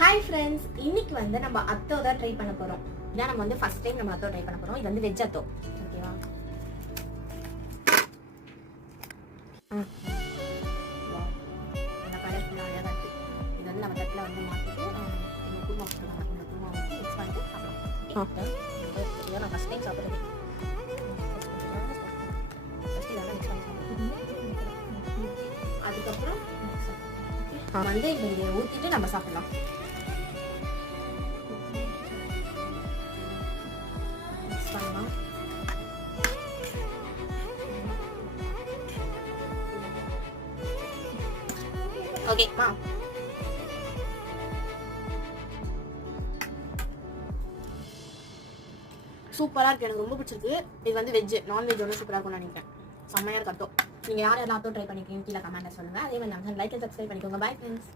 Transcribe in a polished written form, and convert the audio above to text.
Hi friends, இன்னைக்கு வந்து நம்ம அத்தோ தான் ட்ரை பண்ண போறோம். இதான் நம்ம வந்து ஃபர்ஸ்ட் டைம் நம்ம அத்தோ ட்ரை பண்ண போறோம். இது வந்து வெஜ் அத்தோ. ஓகேவா? இந்த கலர்ஃபுல்லா அழகா இருக்கு. இது வந்து நம்ம தட்டில் வந்து மாற்றிட்டு இந்த குருமா போட்டுக்கலாம். இந்த குருமா வந்து மிக்ஸ் பண்ணிட்டு சாப்பிடலாம். ஓகே, இதை நான் ஃபர்ஸ்ட் டைம் சாப்பிட்றது. ஃபர்ஸ்ட் இதெல்லாம் மிக்ஸ் பண்ணி சாப்பிடுவோம். அதுக்கப்புறம் வந்து இதை ஊற்றிட்டு நம்ம சாப்பிடலாம். ஓகே சூப்பராக இருக்கு. எனக்கு ரொம்ப பிடிச்சிருக்கு. இது வந்து வெஜ், நான்வெஜ் ஒன்று சூப்பராக இருக்கும்னு நினைக்கிறேன். செம்மையாக இருக்கட்டும். நீங்கள் யார் யாரெல்லாம் அத்தோ ட்ரை பண்ணிக்கிறீங்க கீழே கமெண்ட்டில் சொல்லுங்கள். அதே மாதிரி நம்ம லைக் சப்ஸ்கிரைப் பண்ணிக்கோங்க. Bye friends.